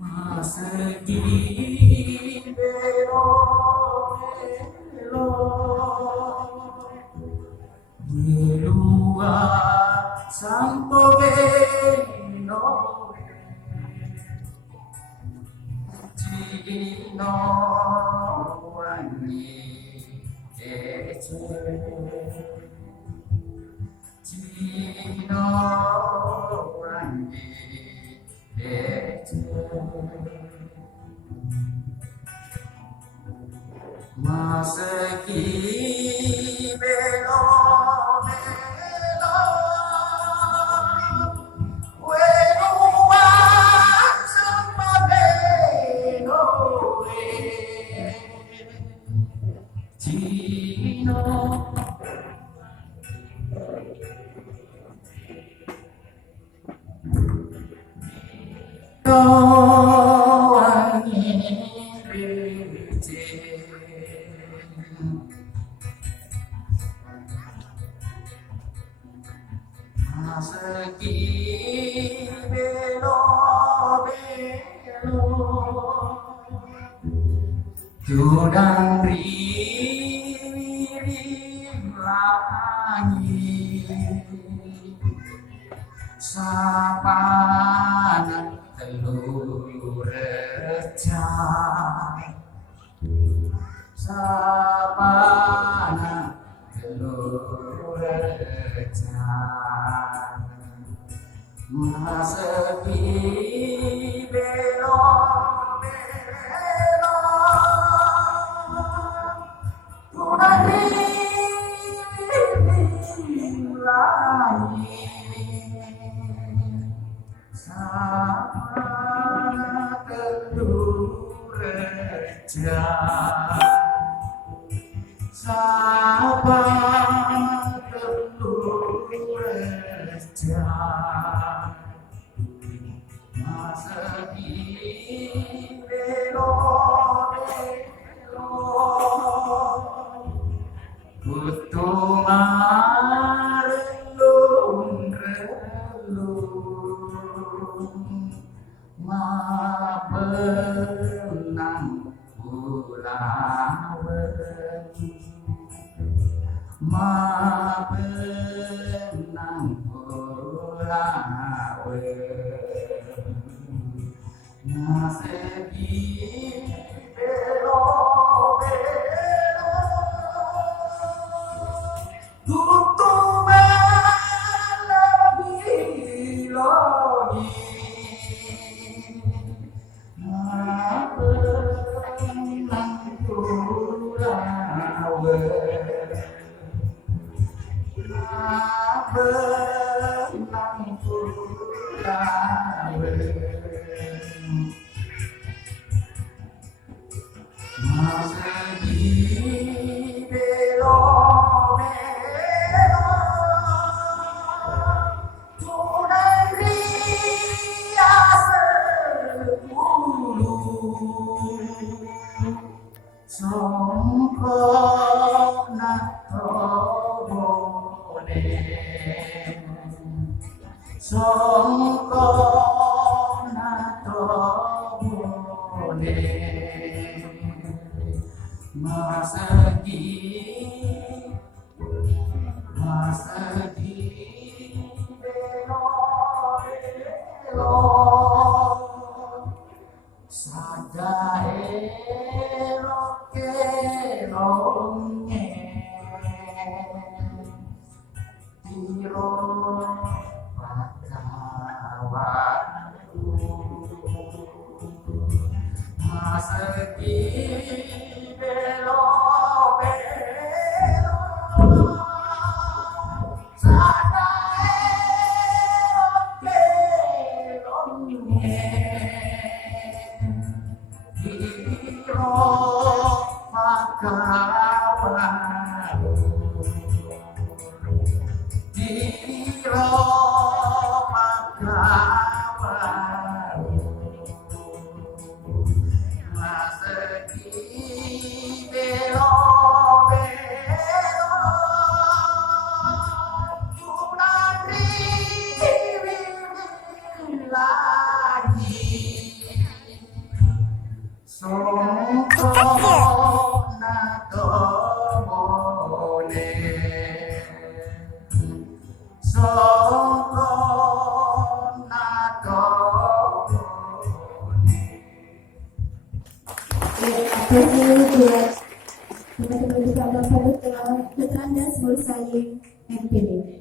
Masegi belo belo Dilua santo beno Cino wangi ece Cino wangi Maseki belo belo Wenua sama belo Cino wangi becek Maseki belo belo Jodang riring langit Sapana telur reca Sapana telur reca Maseki belo belo Jodang riring langit Sapana telur reca Sapana telur reca Maseki belo belo Butuh relung-relung Mabenang pulawen Mabenang pulawen Maseki belo belo Tutup lagi Mabenang pulawen Mabenang pulawen Masegi belo belo Jodang rias sepuluh Songkko natobone Songkko natobone Masegi belo belo Sadae roke longe Tiro pakawanku Masegi belo belo Sadae roke longe Tiro pakawanku Tiro pakawanku Masegi belo belo Jodang riring lagi Teman-teman juga Bapak Putra das MURSALIM MPD.